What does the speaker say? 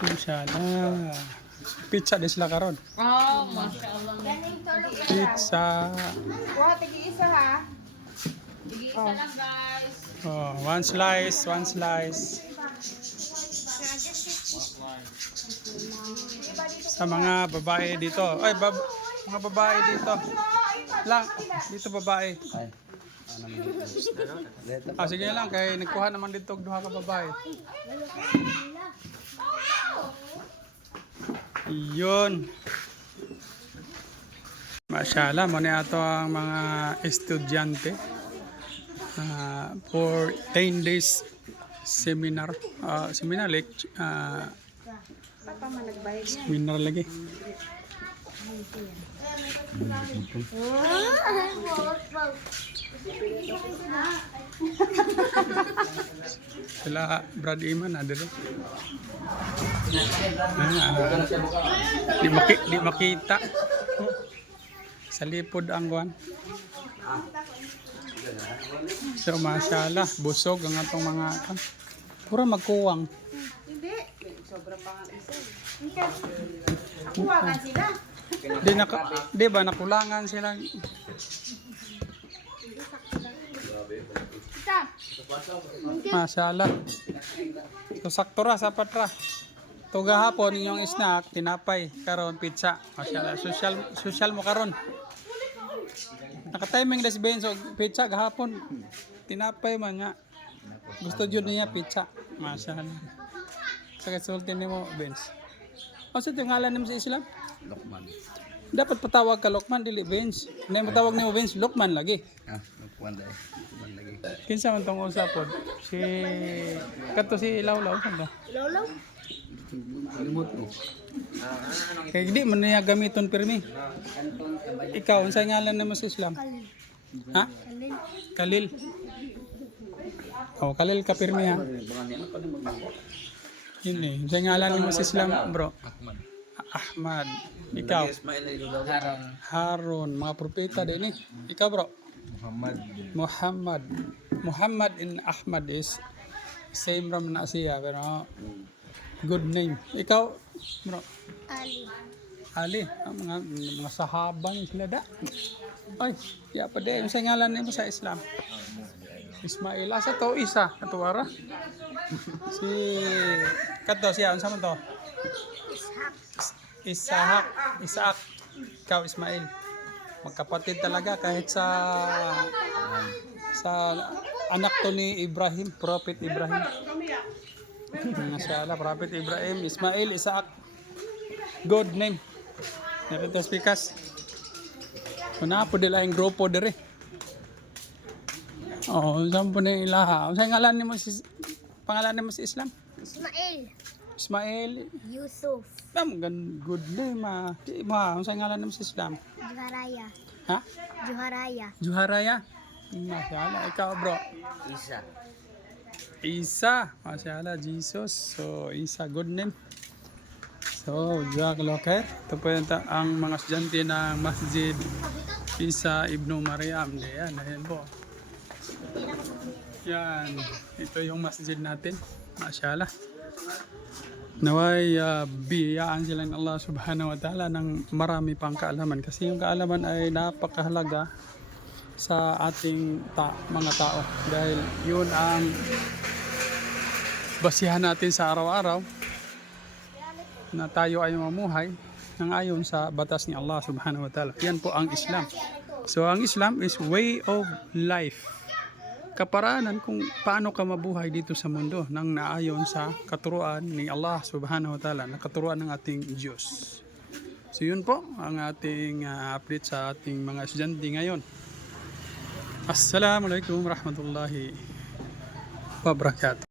Mashallah. Pizza din sila karon. Oh, masya Allah. Pizza. Wow, tigi-isa ha. Sige, isa lang guys. Oh, one slice, one slice. Sa mga babae dito. Ay, bab mga babae dito. Lang, dito babae. Ah, sige lang, kay nagkuha naman dito duha ka babae. Yun. Mashallah, mo ni ato ang mga estudyante ah, for 10 days seminar ah, seminar lecture ah, nagbayad niya. seminar lagi sila Brad Iman dire Ah, di, maki, di makita sa lipod ang guwan so mashallah busog ang atong mga kan pura magkuwang Hindi. Sobra pa nga isa. Kuha sila. Di naka, di ba nakulangan sila. Masala. So sakto ra sapat ra. To gahapon inyong snack tinapay karon pizza. Masala. Social social mo karon. Naka-timing das Ben so pizza gahapon. Tinapay man nga. Gusto jud niya pizza. Masala. Sa kasulti nimo Benz. O sa tingalan nimo sa Islam? Lokman. Dapat patawag ka Lokman dili Vince. Nay matawag nimo Vince Lokman lagi. Ah, Lokman dahil. Lokman lagi. Kinsa man tong usapod? Si kadto si Lawlaw saan ba? Kalimut mo. Kay di man niya gamiton pirmi. Ikaw unsa ngalan nimo sa Islam? Ha? Kalil. Oh, Kalil ka pirmi ha. Yun eh. Unsa ngalan nimo sa Islam, bro? Ahmad. Ahmad. Ikaw, Haron. Harun, mga propeta din eh. Ikaw, bro? Muhammad. Muhammad. Muhammad and Ahmad is same ram na siya pero good name. Ikaw, bro? Ali. Ali, ang mga mga sahaba ni sila da. Ay, ya pa din sa ngalan nimo sa Islam. Ismail asa to isa katuwara. si kato siya unsa man to? Ishak. Ishak. Ikaw Ismail. Magkapatid talaga kahit sa sa anak to ni Ibrahim, Prophet Ibrahim. Mashallah, Prophet Ibrahim, Ismail, Isaac. Good name. Narito speakers. Una po dila yung grupo dire. Oh, saan po na ilaha? Ang ngalan ni mo si pangalan ni mo si Islam? Ismail. Ismail. Yusuf. Ma'am, good name ah. Di ma, ang ngalan ni mo si Islam? Juharaya. Ha? Juharaya. Juharaya. Mashallah, ikaw bro. Isa. Isa. Mashallah, Jesus. So, Isa, good name. So, Jazakallah khair. Ito po yung ta- ang mga estudyante ng Masjid Isa Ibnu Maryam. Yan, ayan po. Yan. Ito yung masjid natin. Mashallah. Naway uh, biyayaan sila ng Allah subhanahu wa ta'ala ng marami pang kaalaman. Kasi yung kaalaman ay napakahalaga sa ating ta- mga tao. Dahil yun ang basihan natin sa araw-araw na tayo ay mamuhay ng ayon sa batas ni Allah subhanahu wa ta'ala. Yan po ang Islam. So ang Islam is way of life. Kaparaanan kung paano ka mabuhay dito sa mundo nang naayon sa katuruan ni Allah subhanahu wa ta'ala, na katuruan ng ating Diyos. So yun po ang ating ah, update sa ating mga estudyante ngayon. Assalamualaikum warahmatullahi wabarakatuh.